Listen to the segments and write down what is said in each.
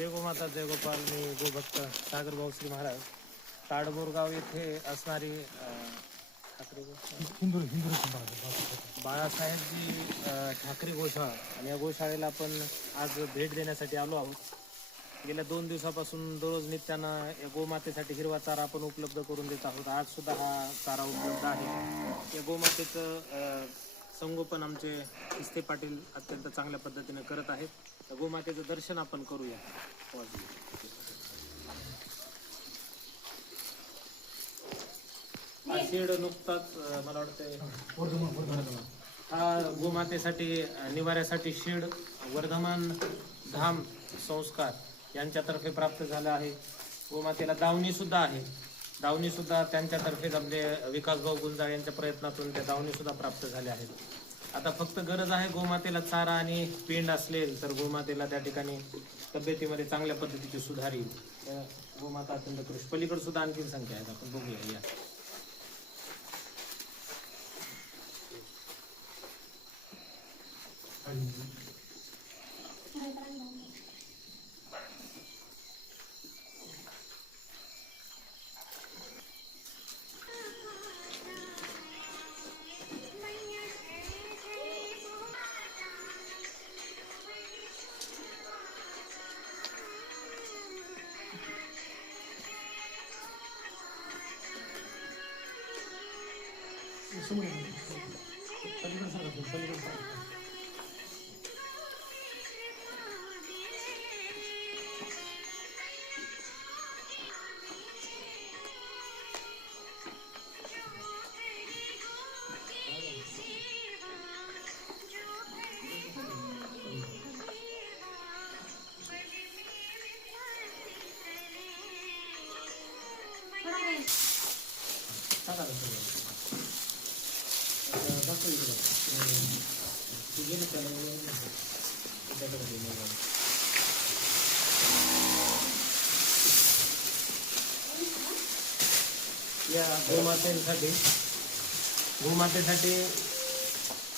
जय गोमाता जय गोपाल. मी गोभक्त सागर भाऊश्री महाराज ताडबोरगाव येथे असणारी बाळासाहेबजी ठाकरे गोशाळा आणि या गोशाळेला आपण आज भेट देण्यासाठी आलो आहोत. गेल्या 2 दिवसापासून दररोज नित्यानं या गोमातेसाठी हिरवा चारा आपण उपलब्ध करून देत आहोत. आज सुद्धा हा चारा उपलब्ध आहे. या गोमातेचं संगोपन आमचे किस्ते पाटील अत्यंत चांगल्या पद्धतीने करत आहेत. त्या गोमातेचं दर्शन आपण करूया. हा शेड नुकताच मला वाटतं हा गोमातेसाठी निवाऱ्यासाठी शेड वर्धमान धाम संस्कार यांच्यातर्फे प्राप्त झाला आहे. गोमातेला दावणी सुद्धा आहे. दावणी सुद्धा त्यांच्यातर्फेच आपले विकासभाऊ गुंजाळ यांच्या प्रयत्नातून त्या दावणी सुद्धा प्राप्त झाल्या आहेत. आता फक्त गरज आहे गोमातेला चारा आणि पेंड असेल तर गोमातेला त्या ठिकाणी तब्येतीमध्ये चांगल्या पद्धतीची सुधार येईल. गोमाता अत्यंत कृष. पलीकडे सुद्धा आणखी संख्या आहेत, आपण बघूया. या या गोमातेसाठी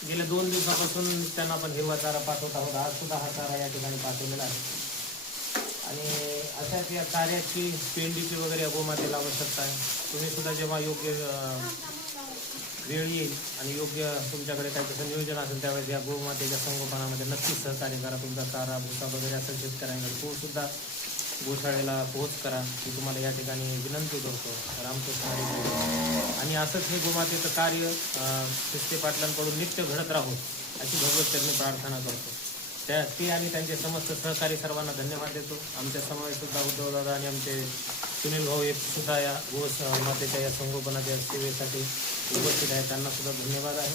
गेल्या 2 दिवसापासून त्यांना आपण हिरवा चारा पाठवत आहोत. आज सुद्धा हा चारा या ठिकाणी पाठवलेला आहे. आणि अशाच या चाऱ्याची पेंडीची वगैरे या गोमातेला आवश्यकता आहे. तुम्ही सुद्धा जेव्हा योग्य वेळ येईल आणि योग्य तुमच्याकडे काही तसं नियोजन असेल त्यावेळेस या गोमातेच्या संगोपनामध्ये नक्कीच सहकार्य करा. तुमचा चारा भुसा वगैरे असेल शेतकऱ्यांकडे तो सुद्धा गोशाळेला पोहोच करा मी तुम्हाला या ठिकाणी विनंती करतो. रामकृष्ण. आणि असंच हे गोमातेचं कार्य किस्ते पाटलांकडून नित्य घडत राहू अशी भगवतचरणी प्रार्थना करतो. ते आणि त्यांचे समस्त सहकारी सर्वांना धन्यवाद देतो. आमच्या समावेश सुद्धा उद्धवदादा आणि आमचे सुनील भाऊ हे सुद्धा या मातेच्या या संगोपनाच्या सेवेसाठी उपस्थित आहेत. त्यांना सुद्धा धन्यवाद आहे.